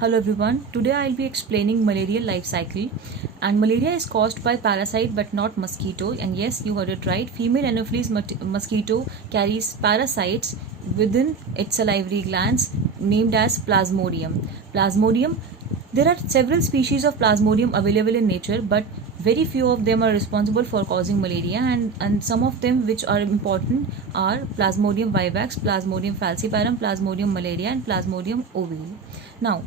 Hello everyone, today I'll be explaining malarial life cycle. And malaria is caused by parasite but not mosquito. And yes, you heard it right, female Anopheles mosquito carries parasites within its salivary glands named as Plasmodium. There are several species of Plasmodium available in nature, but very few of them are responsible for causing malaria, and some of them which are important are Plasmodium vivax, Plasmodium falciparum, Plasmodium malaria and Plasmodium ovale. Now,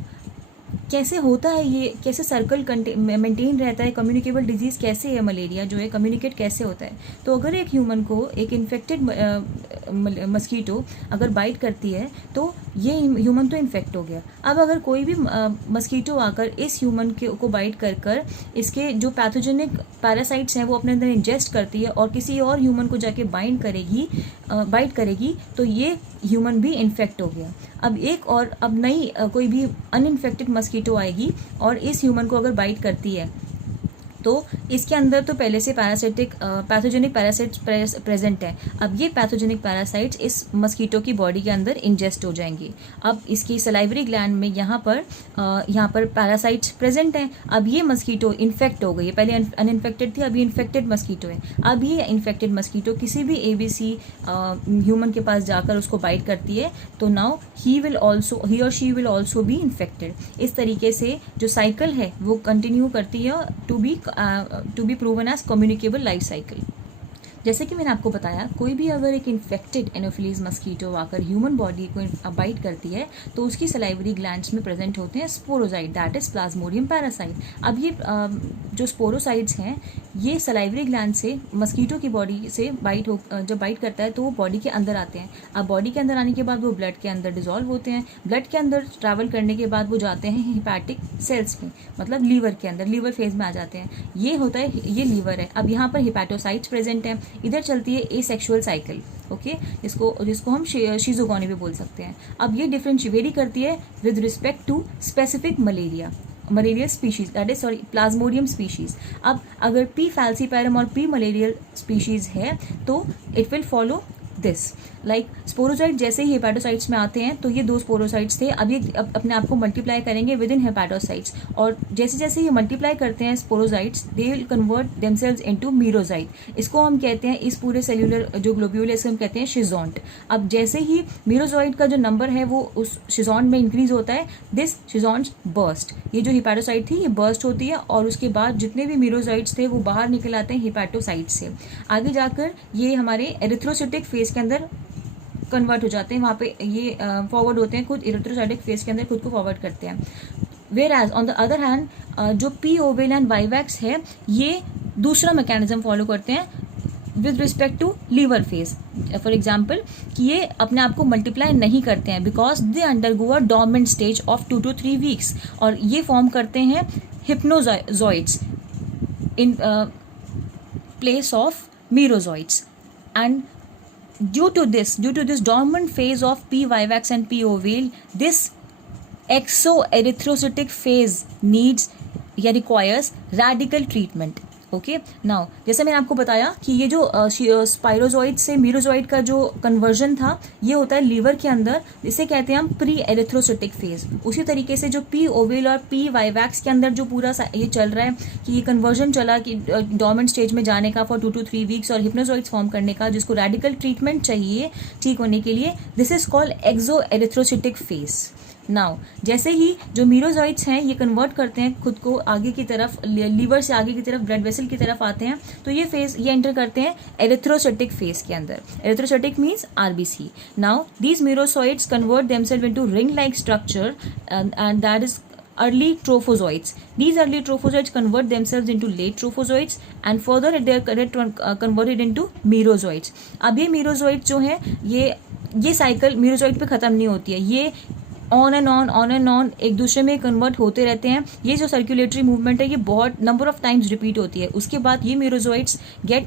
कैसे होता है ये, कैसे circle maintain रहता है, communicable disease कैसे है, malaria जो है कम्युनिकेट कैसे होता है। तो अगर एक ह्यूमन को एक इन्फेक्टेड मस्कीटो अगर बाइट करती है तो ये ह्यूमन तो इन्फेक्ट हो गया। अब अगर कोई भी मस्कीटो आकर इस ह्यूमन को बाइट कर इसके जो पैथोजेनिक पैरासाइट्स हैं वो अपने अंदर इंजेस्ट करती है और किसी और ह्यूमन को जाके बाइट करेगी तो ये ह्यूमन भी इन्फेक्ट हो गया। अब नई कोई भी अनइन्फेक्टेड मस्कीटो आएगी और इस ह्यूमन को अगर बाइट करती है तो इसके अंदर तो पहले से पैथोजेनिक पैरासाइट्स प्रेजेंट है। अब ये पैथोजेनिक पैरासाइट्स इस मस्कीटो की बॉडी के अंदर इंजेस्ट हो जाएंगे। अब इसकी सलाइवरी ग्लैंड में यहाँ पर पैरासाइट्स प्रेजेंट हैं। अब ये मस्कीटो इन्फेक्ट हो गई है, पहले अनइन्फेक्टेड थी, अभी इन्फेक्टेड मस्कीटो है। अब ये इन्फेक्टेड मस्कीटो किसी भी ABC ह्यूमन के पास जाकर उसको बाइट करती है तो नाउ ही और she will also be infected. इस तरीके से जो साइकिल है वो कंटिन्यू करती है to be proven as communicable life cycle. जैसे कि मैंने आपको बताया, कोई भी अगर एक इन्फेक्टेड एनोफिलीज मस्कीटो आकर ह्यूमन बॉडी को बाइट करती है तो उसकी सलाइवरी ग्लैंड्स में प्रेजेंट होते हैं स्पोरोसाइट, दैट इज प्लाज्मोडियम पैरासाइट। अब ये जो स्पोरोसाइट्स हैं ये सलाइवरी ग्लैंड से मस्कीटो की बॉडी से जब बाइट करता है तो वो बॉडी के अंदर आते हैं। अब बॉडी के अंदर आने के बाद वो ब्लड के अंदर डिजॉल्व होते हैं। ब्लड के अंदर ट्रैवल करने के बाद वो जाते हैं हिपैटिक सेल्स में, मतलब लीवर के अंदर, लीवर फेज में आ जाते हैं। ये होता है, ये लीवर है। अब यहाँ पर हिपैटोसाइट्स प्रेजेंट हैं। इधर चलती है एसेक्सुअल साइकिल, ओके, जिसको हम शिज़ोगोनी भी बोल सकते हैं। अब ये वेरी करती है with respect to specific malarial species, that is plasmodium species. अब अगर पी फैल्सीपैरम और पी मलेरियल स्पीशीज है तो it will follow this, like sporozoite जैसे ही हेपाटोसाइट्स में आते हैं तो ये दो स्पोरोसाइट्स थे, अब ये अपने आप को मल्टीप्लाई करेंगे विद इन हेपाटोसाइट्स, और जैसे जैसे ये मल्टीप्लाई करते हैं sporozoites they will convert themselves into merozoite. इसको हम कहते हैं, इस पूरे सेल्यूलर जो ग्लोब्यूल है इसको हम कहते हैं शिजोंट। अब जैसे ही मीरोसाइट का जो नंबर है वो उस शिजोंट में इंक्रीज होता है, दिस शिजोंट बर्स्ट, ये जो हिपैटोसाइट थी ये बर्स्ट होती है और उसके बाद जितने भी मीरोसाइट्स थे वो बाहर निकल आते हैं हिपैटोसाइट से। आगे जाकर ये हमारे एरिथ्रोसाइटिक फेज के अंदर कन्वर्ट हो जाते हैं, वहाँ पे ये फॉरवर्ड होते हैं, खुद एरिथ्रोसाइटिक फेज के अंदर खुद को फॉरवर्ड करते हैं। Whereas on the other hand जो पी ओवेल एंड वाइवैक्स है ये दूसरा मैकेनिज्म फॉलो करते हैं with respect to liver phase. For example कि ये अपने आप को मल्टीप्लाई नहीं करते हैं because they undergo a dormant stage of 2 to 3 weeks, और ये फॉर्म करते हैं hypnozoites in place of merozoites. And due to this dormant phase of P vivax and P ovale, this exoerythrocytic phase needs या requires radical treatment. Okay, now जैसे मैंने आपको बताया कि ये जो स्पाइरोजॉइड से मीरोजॉइड का जो कन्वर्जन था ये होता है लीवर के अंदर, इसे कहते हैं हम प्री एरिथ्रोसाइटिक फेज। उसी तरीके से जो पी ओवेल और पी वाइवैक्स के अंदर जो पूरा ये चल रहा है कि ये कन्वर्जन चला कि डॉर्मेंट स्टेज में जाने का फॉर 2 to 3 वीक्स और हिप्नोजॉइड्स फॉर्म करने का, जिसको रेडिकल ट्रीटमेंट चाहिए ठीक होने के लिए, this is called exo erythrocytic phase. Now जैसे ही जो मीरोजॉइड्स हैं ये कन्वर्ट करते हैं खुद को आगे की तरफ, लीवर से आगे की तरफ ब्लड वेसल की तरफ आते हैं तो ये एंटर करते हैं एरिथ्रोसाइटिक फेज के अंदर। Erythrocytic means RBC। Now these merozoites convert themself into ring like structure and that is early trophozoites. These early trophozoites convert themselves into late trophozoites and further they are converted into merozoites. अब ये merozoites जो हैं ये cycle merozoite पे ख़त्म नहीं होती है, ये ऑन एंड ऑन एक दूसरे में कन्वर्ट होते रहते हैं। ये जो सर्कुलेटरी मूवमेंट है ये बहुत नंबर ऑफ टाइम्स रिपीट होती है। उसके बाद ये merozoites get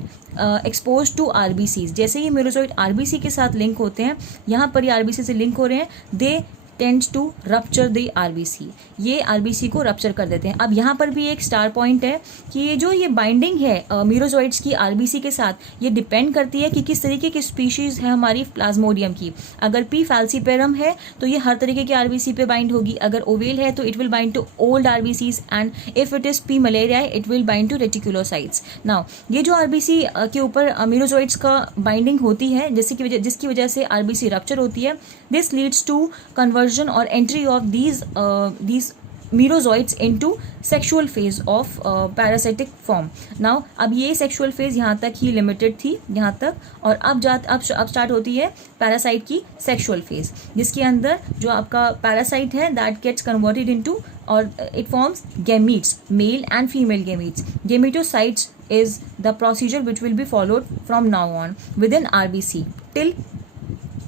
expose to RBCs। जैसे ये मीरोजॉइड RBC के साथ लिंक होते हैं, यहाँ पर ये RBC से लिंक हो रहे हैं, they tends to rupture the RBC, ये आरबीसी को रप्चर कर देते हैं। अब यहाँ पर भी एक स्टार पॉइंट है कि ये बाइंडिंग है मीरोजोइट्स की आरबीसी के साथ, ये डिपेंड करती है कि किस तरीके की स्पीशीज है हमारी प्लाज्मोडियम की। अगर पी फैल्सीपेरम है तो ये हर तरीके के आरबीसी पे बाइंड होगी, अगर ओवेल है तो it will bind to old RBCs, and if it is P malaria it will bind to reticulocytes. Now ये जो आरबीसी के ऊपर मीरोजोइट्स का बाइंडिंग होती है जिसकी वजह से आरबीसी रप्चर होती है, दिस लीड्स टू कन्वर्जन और entry of these merozoites into sexual phase of parasitic form. Now अब ये सेक्सुअल फेज यहाँ तक ही लिमिटेड थी, यहाँ तक, और अब स्टार्ट होती है पैरासाइट की सेक्सुअल फेज, जिसके अंदर जो आपका पैरासाइट है दैट गेट्स कन्वर्टेड इनटू और it forms gametes, male and female gametes. Gametocytes is the procedure which will be followed from now on within RBC till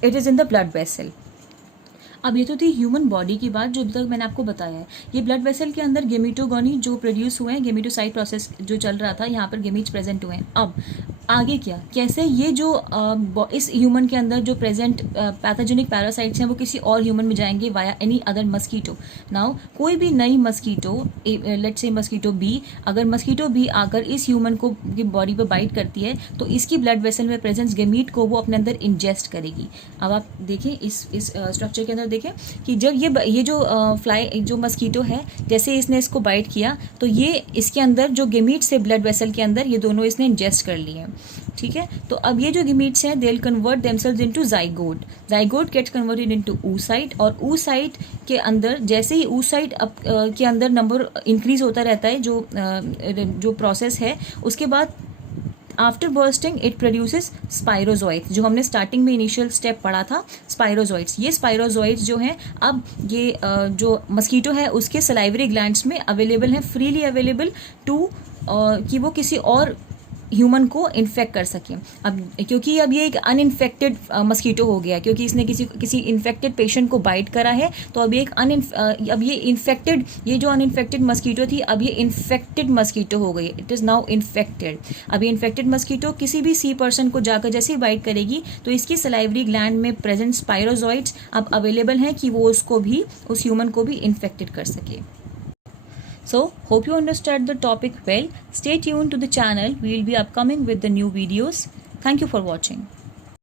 it is in the blood vessel. अब ये तो थी human body की बात जो अभी तक मैंने आपको बताया है। ये ब्लड वेसल के अंदर गेमेटोगोनी जो प्रोड्यूस हुए हैं, गेमेटोसाइट प्रोसेस जो चल रहा था, यहाँ पर गेमीट्स प्रेजेंट हुए हैं। अब आगे क्या, कैसे ये जो इस ह्यूमन के अंदर जो प्रेजेंट पैथोजेनिक पैरासाइट्स हैं वो किसी और ह्यूमन में जाएंगे via any other mosquito. Now कोई भी नई mosquito, let's say mosquito B, अगर मस्कीटो बी आकर इस ह्यूमन को की बॉडी पर बाइट करती है तो इसकी ब्लड वेसल में प्रेजेंस गेमीट को वो अपने अंदर इंजेस्ट करेगी। अब आप देखें इस स्ट्रक्चर के अंदर देखें कि जब ये जो फ्लाई जो मस्कीटो है, जैसे इसने इसको बाइट किया तो ये इसके अंदर जो गेमीट्स है ब्लड वेसल के अंदर, ये दोनों इसने इंजेस्ट कर लिए हैं। ठीक है, तो अब ये जो गेमीट्स हैं they will convert themselves into zygote, zygote gets converted into oocyte, और oocyte के अंदर जैसे ही oocyte के अंदर नंबर इंक्रीज होता रहता है जो प्रोसेस है, उसके बाद आफ्टर बर्स्टिंग इट प्रोड्यूसेस स्पाइरोजोइट्स, जो हमने स्टार्टिंग में इनिशियल स्टेप पढ़ा था स्पाइरोजोइट्स। ये स्पाइरोजोइट्स जो हैं अब ये जो मस्कीटो है उसके सलाइवरी ग्लैंड्स में अवेलेबल हैं, फ्रीली अवेलेबल टू कि वो किसी और ह्यूमन को इन्फेक्ट कर सके। अब क्योंकि अब ये एक अनइन्फेक्टेड मस्कीटो हो गया, क्योंकि इसने किसी इन्फेक्टेड पेशेंट को बाइट करा है, तो अब ये जो अनइन्फेक्टेड मस्कीटो थी अब ये इन्फेक्टेड मस्कीटो हो गई, इट इज़ नाउ इन्फेक्टेड। अब ये इन्फेक्टेड मस्कीटो किसी भी सी पर्सन को जाकर जैसे ही बाइट करेगी तो इसकी सलाइवरी ग्लैंड में प्रेजेंट स्पाइरोजोइट्स अब अवेलेबल हैं कि वो उसको भी, उस ह्यूमन को भी इन्फेक्टेड कर सके। So, hope you understood the topic well. Stay tuned to the channel. We will be upcoming with the new videos. Thank you for watching.